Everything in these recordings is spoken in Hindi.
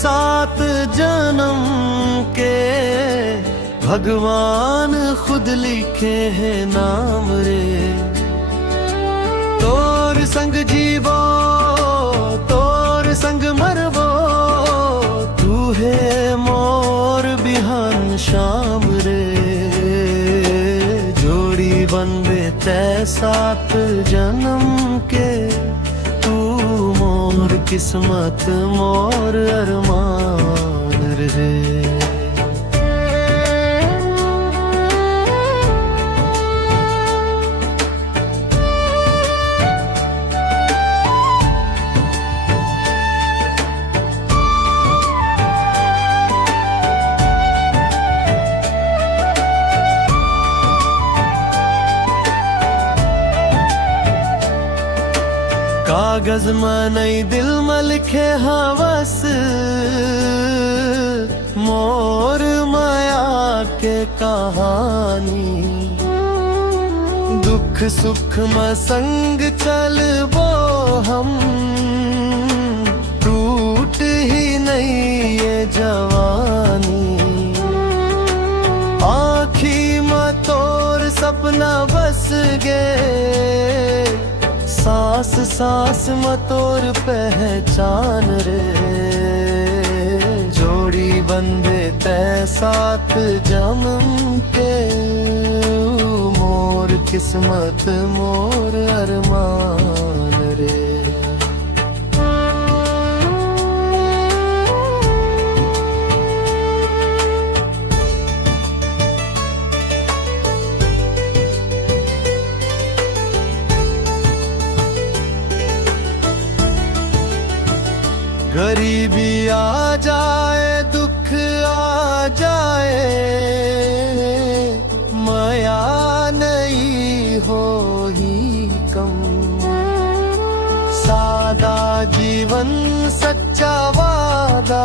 सात जन्म के भगवान खुद लिखे हैं नाम रे। तोर संग जीवो तोर संग मरबो, तू है मोर बिहान शाम रे। जोड़ी बनबे तै सात जन्म के, तू मोर किस्मत मोर अरमान रे। कागज में नहीं दिल में लिखे हवस, मोर माया के कहानी। दुख सुख में संग चलबो हम, टूट ही नहीं ये जवानी। आँखी में तोर सपना बस गे, सांस सांस में तोर पहचान रे। जोड़ी बंदे तै सात जन्म के, मोर किस्मत मोर अरमान रे। गरीबी आ जाए दुख आ जाए, माया नहीं हो ही कम। सादा जीवन सच्चा वादा,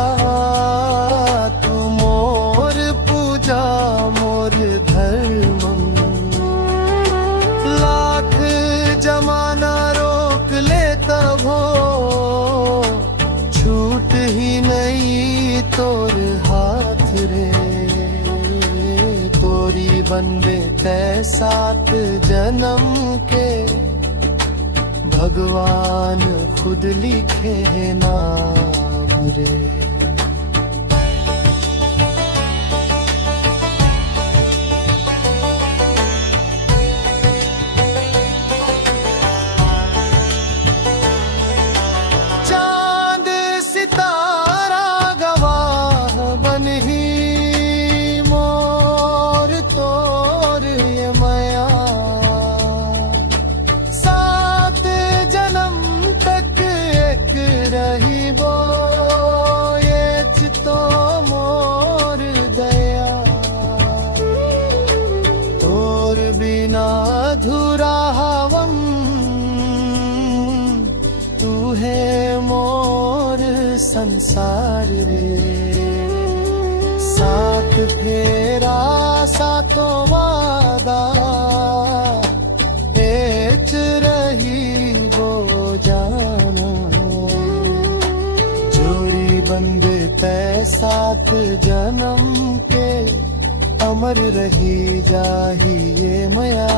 तू मोर पूजा मोर धर्म। लाख जमाना रोक ले तब हो, छूट ही नहीं तोर हाथ रे। तोरी बंदे तै सात जन्म के, भगवान खुद लिखे हैं नाम रे। अधूरा हवम, तू है मोर संसार रे। साथ फेरा सातों वादा, एच रही वो जाना। जोड़ी बंदे तै सात जन्म के, अमर रही जाही ये माया